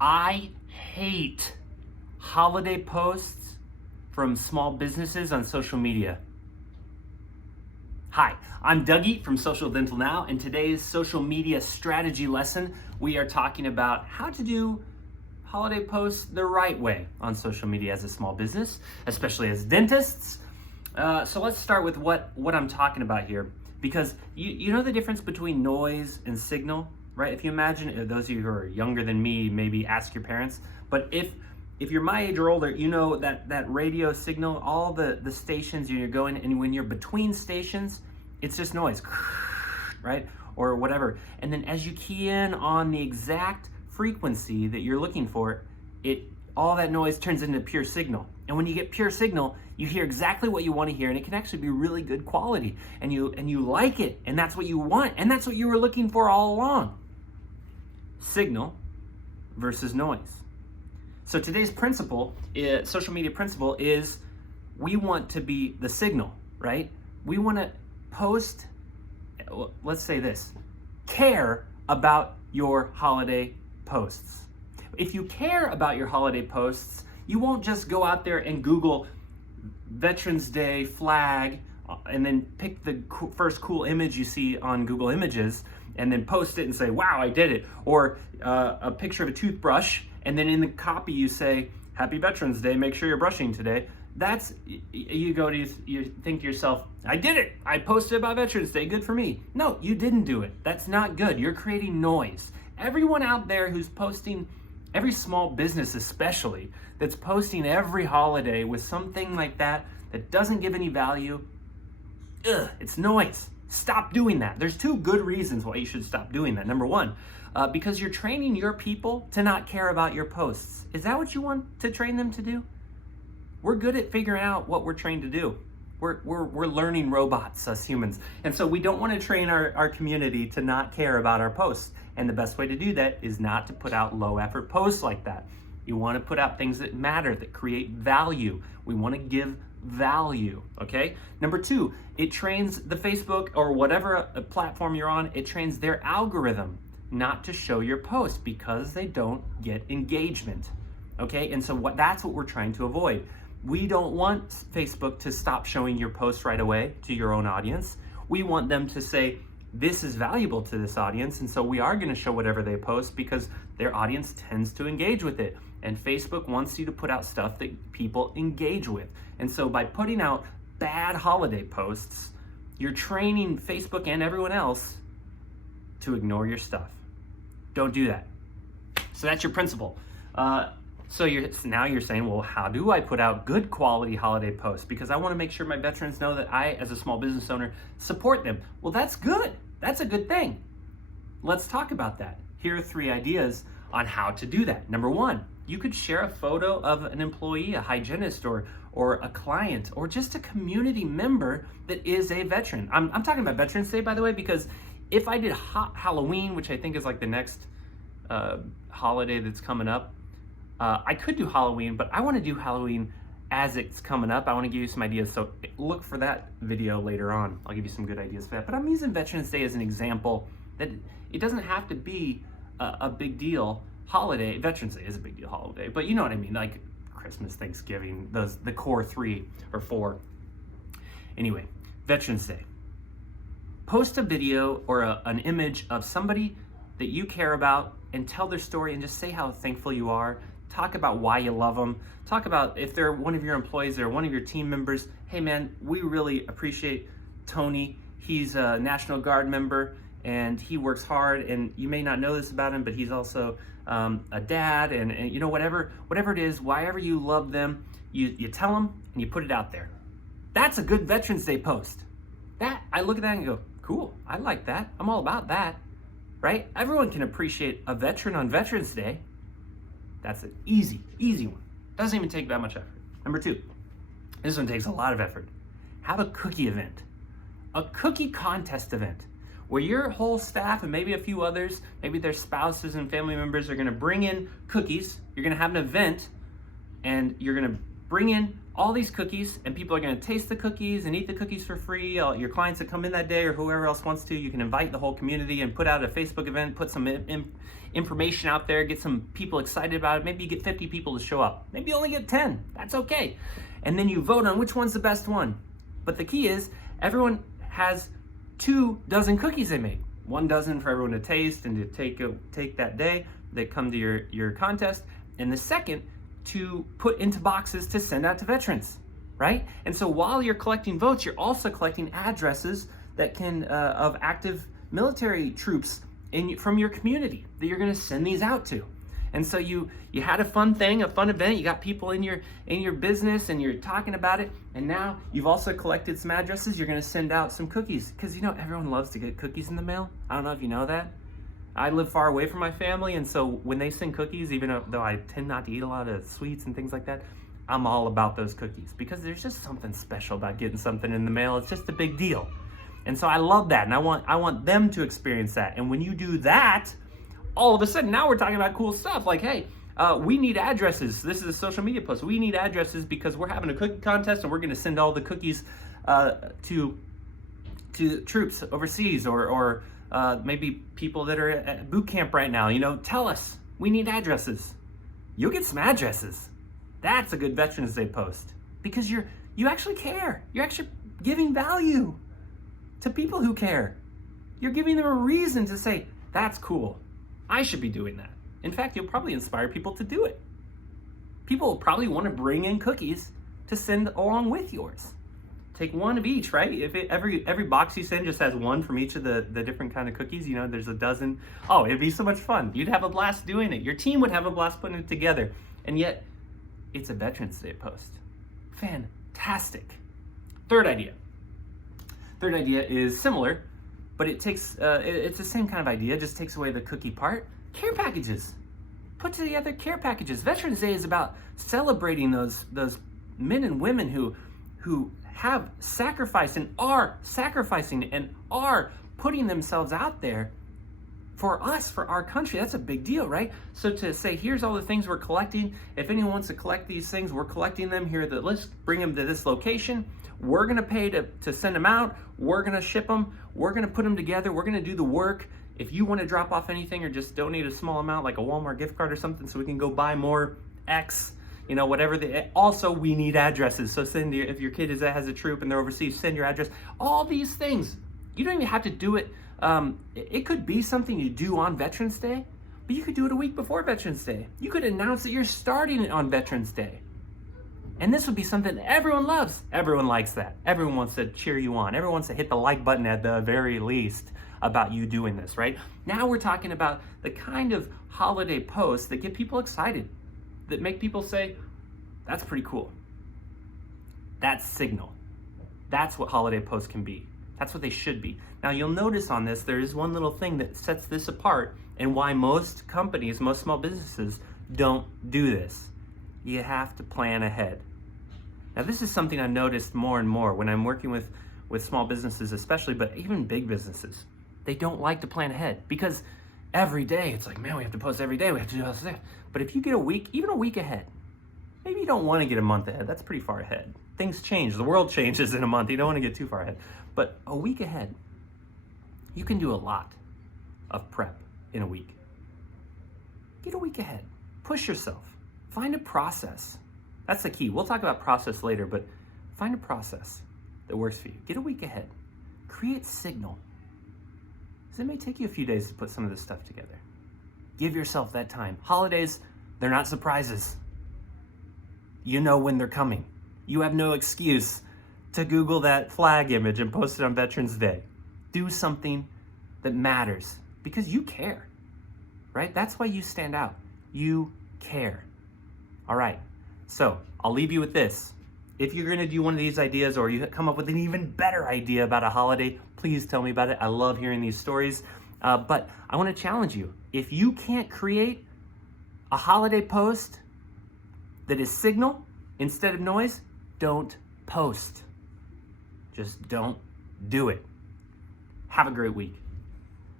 I hate holiday posts from small businesses on social media. Hi, I'm Dougie from Social Dental Now. In today's social media strategy lesson, we are talking about how to do holiday posts the right way on social media as a small business, especially as dentists. So let's start with what I'm talking about here, because you know the difference between noise and signal, right? If you imagine, those of you who are younger than me, maybe ask your parents, but if you're my age or older, you know that radio signal, all the stations you're going, and when you're between stations, it's just noise, right? Or whatever. And then as you key in on the exact frequency that you're looking for, all that noise turns into pure signal. And when you get pure signal, you hear exactly what you want to hear, and it can actually be really good quality, and you like it, and that's what you want, and that's what you were looking for all along. Signal versus noise. So today's principle, social media principle, is we want to be the signal, right? We want to post, let's say this, care about your holiday posts. If you care about your holiday posts, you won't just go out there and Google Veterans Day flag and then pick the first cool image you see on Google Images and then post it and say, wow, I did it. Or a picture of a toothbrush, and then in the copy you say, Happy Veterans Day, make sure you're brushing today. You think to yourself, I did it. I posted about Veterans Day, good for me. No, you didn't do it. That's not good. You're creating noise. Everyone out there who's posting, every small business especially, that's posting every holiday with something like that doesn't give any value, it's noise. Stop doing that. There's two good reasons why you should stop doing that. Number one, because you're training your people to not care about your posts. Is that what you want to train them to do? We're good at figuring out what we're trained to do. We're learning robots, us humans. And so we don't want to train our community to not care about our posts. And the best way to do that is not to put out low effort posts like that. You want to put out things that matter, that create value. We want to give value, okay? Number two, it trains the Facebook or whatever platform you're on, it trains their algorithm not to show your posts because they don't get engagement, okay? And so that's what we're trying to avoid. We don't want Facebook to stop showing your posts right away to your own audience. We want them to say, this is valuable to this audience, and so we are going to show whatever they post because their audience tends to engage with it. And Facebook wants you to put out stuff that people engage with. And so by putting out bad holiday posts, you're training Facebook and everyone else to ignore your stuff. Don't do that. So that's your principle. So now you're saying, well, how do I put out good quality holiday posts? Because I want to make sure my veterans know that I, as a small business owner, support them. Well, that's good. That's a good thing. Let's talk about that. Here are 3 ideas on how to do that. Number 1, you could share a photo of an employee, a hygienist, or a client, or just a community member that is a veteran. I'm talking about Veterans Day, by the way, because if I did Halloween, which I think is like the next holiday that's coming up, I could do Halloween, but I want to do Halloween as it's coming up. I want to give you some ideas, so look for that video later on. I'll give you some good ideas for that. But I'm using Veterans Day as an example that it doesn't have to be a big deal holiday. Veterans Day is a big deal holiday, but you know what I mean, like Christmas, Thanksgiving, the core 3 or 4. Anyway, Veterans Day. Post a video or an image of somebody that you care about and tell their story and just say how thankful you are. Talk about why you love them. Talk about if they're one of your employees or one of your team members. Hey man, we really appreciate Tony. He's a National Guard member and he works hard, and you may not know this about him, but he's also a dad, and you know, whatever it is, wherever you love them, you tell them and you put it out there. That's a good Veterans Day post. That, I look at that and go, cool, I like that. I'm all about that, right? Everyone can appreciate a veteran on Veterans Day. That's an easy one. Doesn't even take that much effort. Number 2, this one takes a lot of effort. Have a cookie event, a cookie contest event, where your whole staff and maybe a few others, maybe their spouses and family members, are gonna bring in cookies. You're gonna have an event and you're gonna bring in all these cookies, and people are going to taste the cookies and eat the cookies for free. Your clients that come in that day or whoever else wants to, you can invite the whole community and put out a Facebook event, put some information out there, get some people excited about it. Maybe you get 50 people to show up. Maybe you only get 10. That's okay. And then you vote on which one's the best one. But the key is everyone has 2 dozen cookies they make. 1 dozen for everyone to taste and to take that day that come to your contest. And the second to put into boxes to send out to veterans, right? And so while you're collecting votes, you're also collecting addresses that can of active military troops from your community that you're going to send these out to. And so you had a fun thing, a fun event. You got people in your business and you're talking about it. And now you've also collected some addresses. You're going to send out some cookies because everyone loves to get cookies in the mail. I don't know if you know that. I live far away from my family, and so when they send cookies, even though I tend not to eat a lot of sweets and things like that, I'm all about those cookies because there's just something special about getting something in the mail. It's just a big deal. And so I love that, and I want them to experience that. And when you do that, all of a sudden, now we're talking about cool stuff like, hey, we need addresses. This is a social media post. We need addresses because we're having a cookie contest, and we're going to send all the cookies to troops overseas or maybe people that are at boot camp right now. Tell us. We need addresses. You'll get some addresses. That's a good Veterans Day post because you actually care. You're actually giving value to people who care. You're giving them a reason to say, that's cool. I should be doing that. In fact, you'll probably inspire people to do it. People will probably want to bring in cookies to send along with yours. Take 1 of each, right? If every box you send just has 1 from each of the different kind of cookies, there's a dozen. Oh, it'd be so much fun. You'd have a blast doing it. Your team would have a blast putting it together. And yet, it's a Veterans Day post. Fantastic. Third idea is similar, but it takes it's the same kind of idea, just takes away the cookie part. Care packages. Put together care packages. Veterans Day is about celebrating those men and women who have sacrificed and are sacrificing and are putting themselves out there for us, for our country. That's a big deal, right? So to say, here's all the things we're collecting. If anyone wants to collect these things, we're collecting them. Here are the list. Bring them to this location. We're going to pay to send them out. We're going to ship them. We're going to put them together. We're going to do the work. If you want to drop off anything or just donate a small amount, like a Walmart gift card or something, so we can go buy more X, whatever. Also, we need addresses. So if your kid has a troop and they're overseas, send your address. All these things. You don't even have to do it. It could be something you do on Veterans Day, but you could do it a week before Veterans Day. You could announce that you're starting it on Veterans Day. And this would be something that everyone loves. Everyone likes that. Everyone wants to cheer you on. Everyone wants to hit the like button at the very least about you doing this, right? Now we're talking about the kind of holiday posts that get people excited, that make people say, that's pretty cool. That's signal. That's what holiday posts can be. That's what they should be. Now you'll notice on this, there is one little thing that sets this apart and why most companies, most small businesses don't do this. You have to plan ahead. Now this is something I've noticed more and more when I'm working with small businesses especially, but even big businesses. They don't like to plan ahead because every day it's like, man, we have to post every day. We have to do this. But if you get even a week ahead, maybe you don't want to get a month ahead. That's pretty far ahead. Things change. The world changes in a month. You don't want to get too far ahead. But a week ahead, you can do a lot of prep in a week. Get a week ahead. Push yourself. Find a process. That's the key. We'll talk about process later, but find a process that works for you. Get a week ahead. Create signal. Because it may take you a few days to put some of this stuff together. Give yourself that time. Holidays, they're not surprises. You know when they're coming. You have no excuse to Google that flag image and post it on Veterans Day. Do something that matters because you care, right? That's why you stand out. You care. All right, so I'll leave you with this. If you're gonna do one of these ideas or you come up with an even better idea about a holiday, please tell me about it. I love hearing these stories, but I wanna challenge you. If you can't create a holiday post that is signal instead of noise, don't post. Just don't do it. Have a great week.